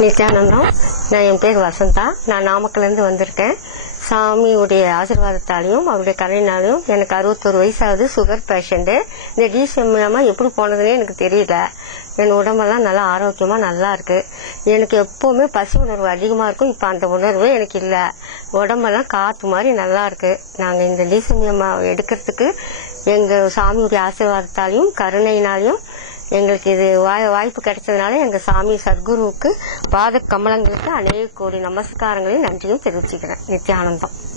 நித்யானந்தம். என் பேர் வசந்தா. நான் நாமக்கல்லேருந்து வந்திருக்கேன். சாமியுடைய ஆசீர்வாதத்தாலையும் அவருடைய கருணையினாலையும் எனக்கு 61 வயசாகுது. Sugar patient. இந்த டிசெம்மா எப்படி போனதுன்னே எனக்கு தெரியல. என் உடம்பெல்லாம் நல்லா ஆரோக்கியமா நல்லா இருக்கு. எனக்கு எப்பவுமே பசி உணர்வு அதிகமா இருக்கும். இப்ப அந்த உணர்வு எனக்கு இல்ல. உடம்பெல்லாம் காத்து மாதிரி நல்லா இருக்கு. நாங்க இந்த டிசெம்மா எடுக்கிறதுக்கு எங்க சாமியுடைய ஆசீர்வாதத்தாலையும் கருணையினாலையும் எங்களுக்கு இது வாய்ப்பு கிடைச்சதுனால எங்க சாமி சத்குருவுக்கு பாத கமலங்களுக்கு அநேக கோடி நமஸ்காரங்களையும் நன்றியும் தெரிவிச்சுக்கிறேன். நித்யானந்தம்.